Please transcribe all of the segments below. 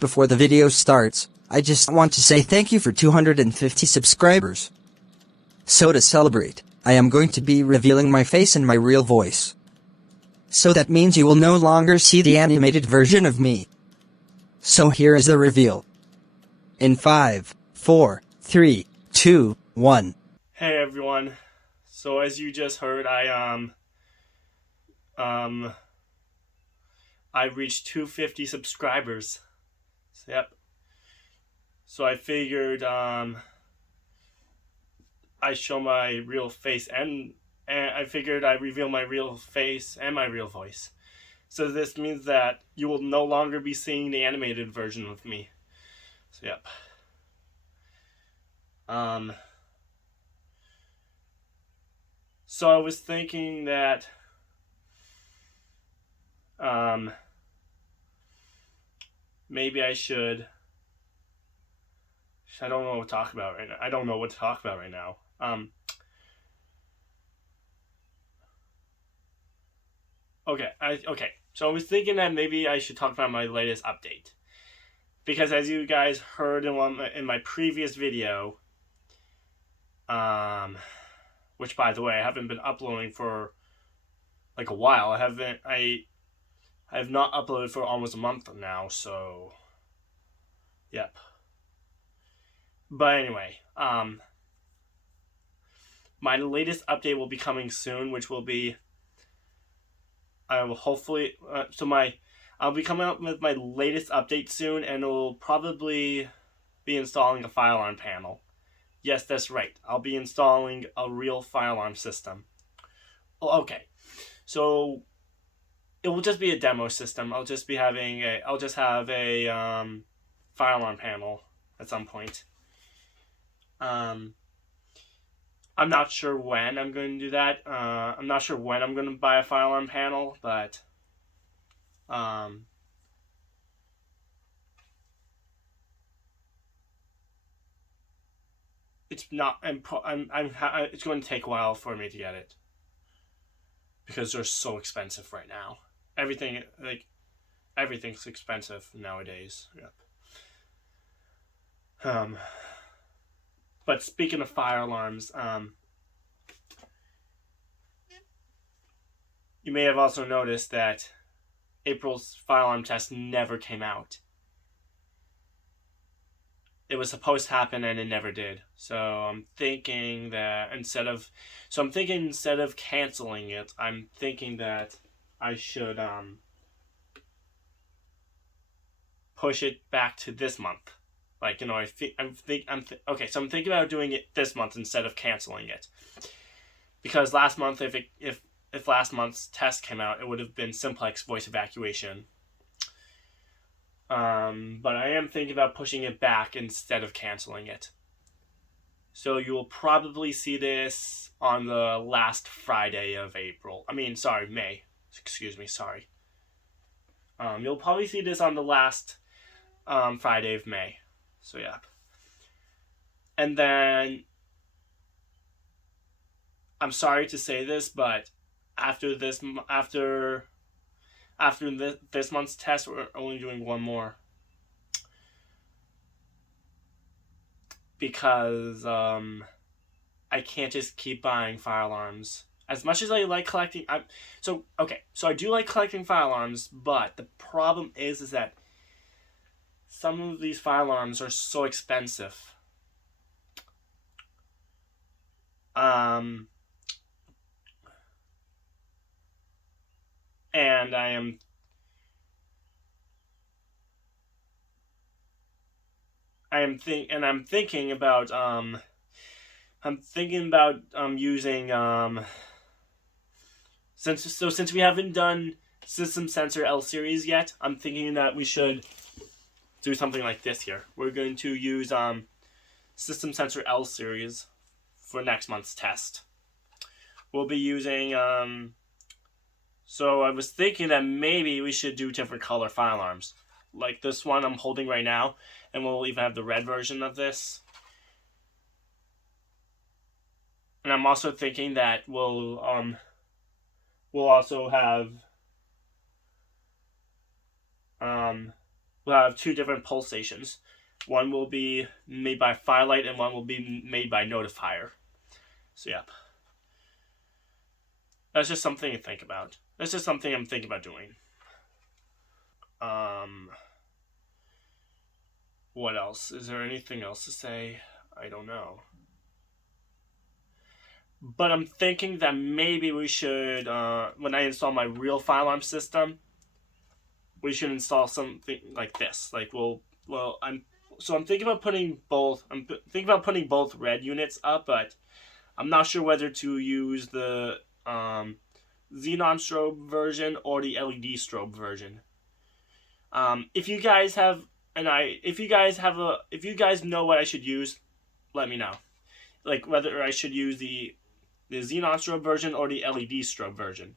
Before the video starts, I just want to say thank you for 250 subscribers. So to celebrate, I am going to be revealing my face and my real voice. So that means you will no longer see the animated version of me. So here is the reveal. In 5, 4, 3, 2, 1. Hey everyone. So as you just heard, I reached 250 subscribers. Yep. So I figured I show my real face and I figured I reveal my real face and my real voice. So this means that you will no longer be seeing the animated version of me. So yep. So I was thinking that maybe I should. I don't know what to talk about right now. I don't know what to talk about right now. Okay. So I was thinking that maybe I should talk about my latest update, because as you guys heard in my previous video, which by the way I haven't been uploading for like a while. I have not uploaded for almost a month now. So, yep. But anyway, my latest update will be coming soon, which will be, I will hopefully, I'll be coming up with my latest update soon, and it'll probably be installing a fire alarm panel. Yes, that's right. I'll be installing a real fire alarm system. Well, okay. So, it will just be a demo system. I'll just have a fire alarm panel at some point. I'm not sure when I'm going to do that. I'm not sure when I'm going to buy a fire alarm panel, but it's not. It's going to take a while for me to get it because they're so expensive right now. Everything's expensive nowadays. Yep. But speaking of fire alarms, you may have also noticed that April's fire alarm test never came out. It was supposed to happen and it never did. So I'm thinking that instead of canceling it, I'm thinking that I should push it back to this month. Like, I'm thinking about doing it this month instead of canceling it. Because last month, if last month's test came out, it would have been simplex voice evacuation. But I am thinking about pushing it back instead of canceling it. So you will probably see this on the last Friday of April. May. Excuse me, sorry. You'll probably see this on the last Friday of May. So yeah. And then, I'm sorry to say this, but after this month's test, we're only doing one more. Because I can't just keep buying fire alarms. As much as I like collecting, so I do like collecting fire alarms, but the problem is that some of these fire alarms are so expensive. And I'm thinking about using since we haven't done System Sensor L series yet, I'm thinking that we should do something like this here. We're going to use System Sensor L series for next month's test. We'll be using so I was thinking that maybe we should do different color fire alarms, like this one I'm holding right now, and we'll even have the red version of this. And I'm also thinking that we'll also have we'll have two different pull stations. One will be made by Firelight and one will be made by Notifier. So yeah. That's just something to think about. That's just something I'm thinking about doing. What else? Is there anything else to say? I don't know. But I'm thinking that maybe we should, when I install my real Firearm system, we should install something like this. Like, I'm thinking about putting both. I'm thinking about putting both red units up, but I'm not sure whether to use the Xenon strobe version or the LED strobe version. If you guys know what I should use, let me know. Like whether I should use the Xenon strobe version or the LED strobe version.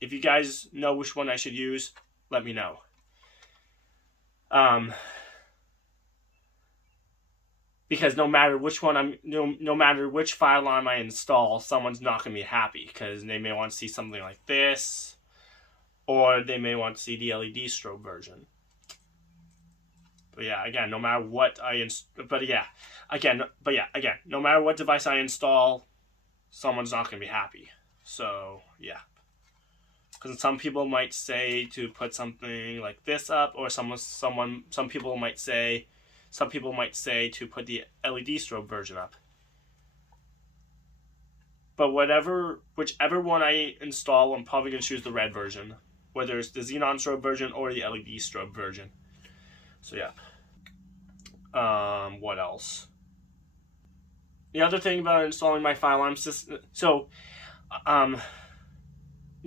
If you guys know which one I should use, let me know. Because no matter which one no matter which fire alarm I install, someone's not gonna be happy because they may want to see something like this, or they may want to see the LED strobe version. But yeah, again, no matter what no matter what device I install, someone's not gonna be happy. So yeah, because some people might say to put something like this up, or some people might say to put the LED strobe version up. But whichever one I install, I'm probably gonna choose the red version, whether it's the Xenon strobe version or the LED strobe version. So yeah. What else? The other thing about installing my fire alarm system. So, the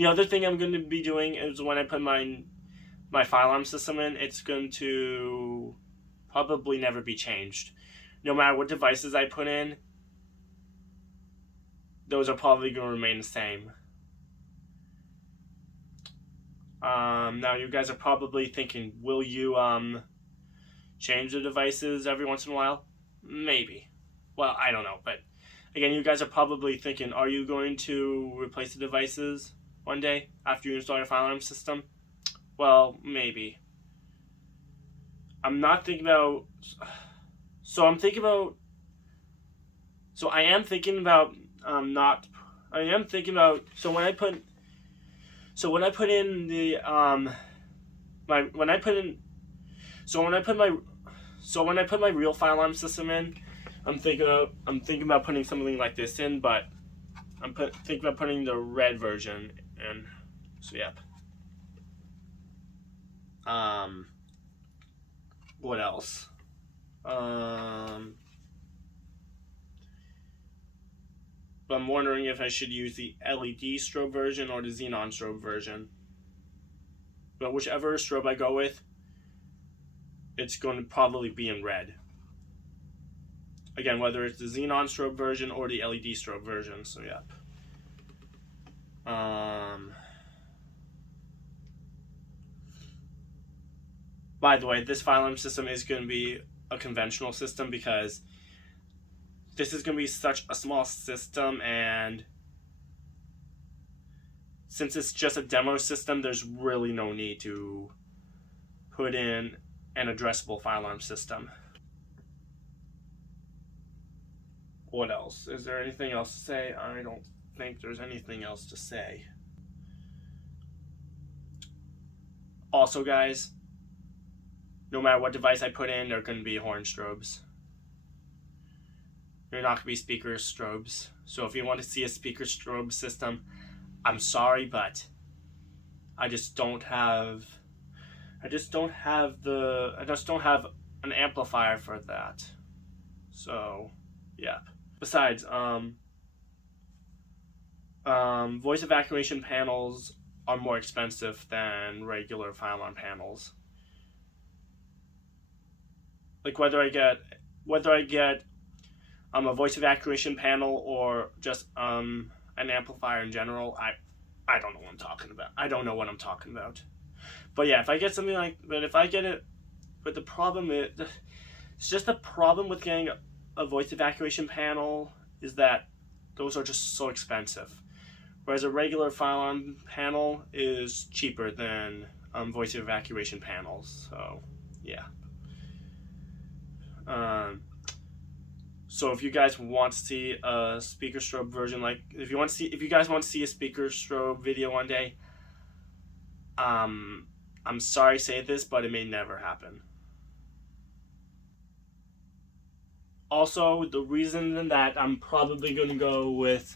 other thing I'm going to be doing is when I put my fire alarm system in, it's going to probably never be changed. No matter what devices I put in, those are probably going to remain the same. Now you guys are probably thinking, will you change the devices every once in a while? Maybe. Well, I don't know, but again, you guys are probably thinking, are you going to replace the devices one day after you install your fire alarm system? Well, maybe. I am thinking about so when I put my real fire alarm system in, I'm thinking about putting something like this in, but I'm thinking about putting the red version in. So yeah. What else? But I'm wondering if I should use the LED strobe version or the Xenon strobe version. But whichever strobe I go with, it's going to probably be in red. Again, whether it's the Xenon strobe version or the LED strobe version. So yeah. By the way, this fire alarm system is going to be a conventional system because this is going to be such a small system, and since it's just a demo system, there's really no need to put in an addressable fire alarm system. What else? Is there anything else to say? I don't think there's anything else to say. Also, guys, no matter what device I put in, there are going to be horn strobes. They're not going to be speaker strobes. So if you want to see a speaker strobe system, I'm sorry, but I just don't have an amplifier for that. So, yeah. Besides, voice evacuation panels are more expensive than regular fire alarm panels. Like whether I get a voice evacuation panel or just an amplifier in general, I don't know what I'm talking about. I don't know what I'm talking about. But yeah, if I get it, but the problem is, it's just the problem with getting a voice evacuation panel is that those are just so expensive. Whereas a regular fire alarm panel is cheaper than voice evacuation panels. So yeah. So if you guys want to see a speaker strobe version, like if you guys want to see a speaker strobe video one day, I'm sorry to say this, but it may never happen. Also, the reason that I'm probably going to go with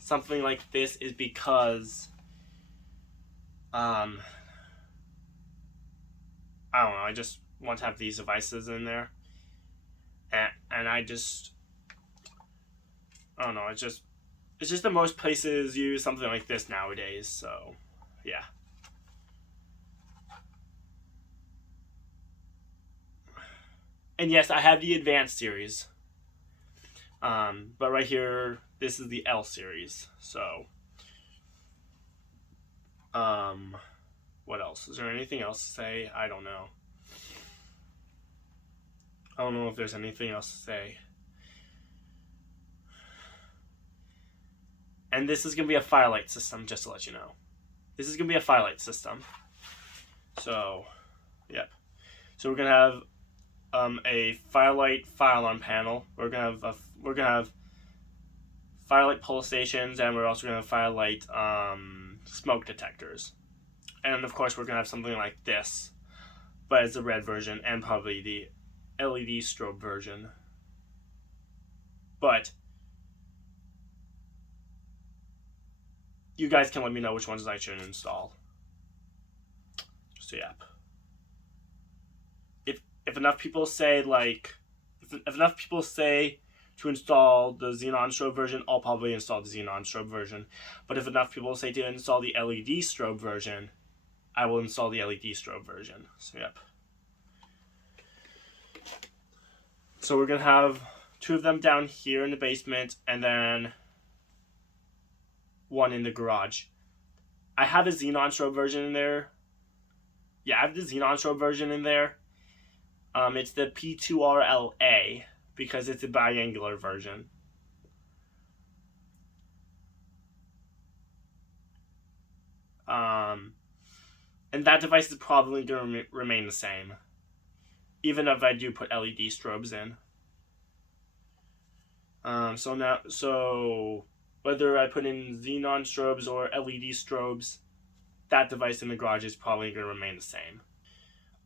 something like this is because I don't know, I just want to have these devices in there, and I don't know, it's just the most places use something like this nowadays. So yeah. And yes, I have the Advanced series. But right here, this is the L series. So, what else? Is there anything else to say? I don't know. I don't know if there's anything else to say. And this is going to be a Firelight system, just to let you know. This is going to be a Firelight system. So, yep. So we're going to have a Firelight fire alarm panel. We're gonna have Firelight pull stations, and we're also gonna have Firelight smoke detectors. And of course, we're gonna have something like this, but it's the red version and probably the LED strobe version. But you guys can let me know which ones I should install. So yeah. If enough people say if enough people say to install the Xenon strobe version, I'll probably install the Xenon strobe version. But if enough people say to install the LED strobe version, I will install the LED strobe version. So yep. So we're gonna have 2 of them down here in the basement, and then 1 in the garage. I have a Xenon strobe version in there. Yeah, I have the Xenon strobe version in there. It's the P2RLA because it's a biangular version. And that device is probably going to remain the same, even if I do put LED strobes in. So whether I put in Xenon strobes or LED strobes, that device in the garage is probably going to remain the same.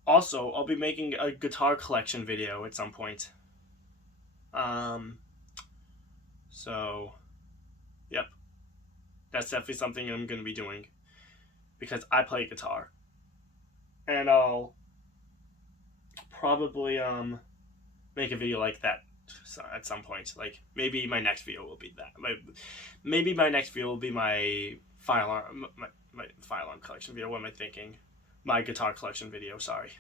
Also, I'll be making a guitar collection video at some point. So, yep. That's definitely something I'm going to be doing. Because I play guitar. And I'll probably, make a video like that at some point. Like, maybe my next video will be that. Maybe my next video will be my fire alarm collection video. What am I thinking? My guitar collection video, sorry.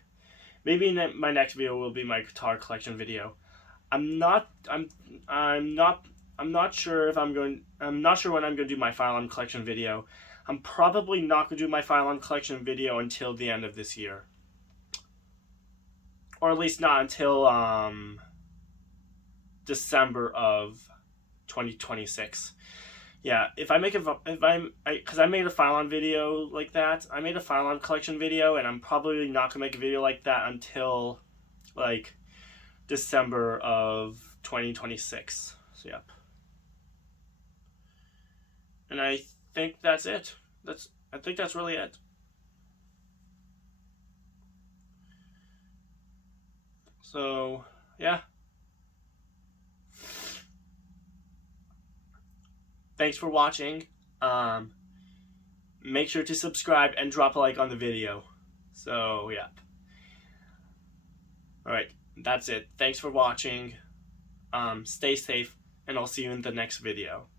Maybe my next video will be my guitar collection video. I'm not sure when I'm going to do my fire alarm collection video. I'm probably not going to do my fire alarm collection video until the end of this year. Or at least not until December of 2026. Yeah, because I made a fire alarm video like that. I made a fire alarm collection video, and I'm probably not gonna make a video like that until like December of 2026. So yep. And I think that's it. I think that's really it. So yeah. Thanks for watching. Make sure to subscribe and drop a like on the video. So, yeah. Alright, that's it. Thanks for watching. Stay safe, and I'll see you in the next video.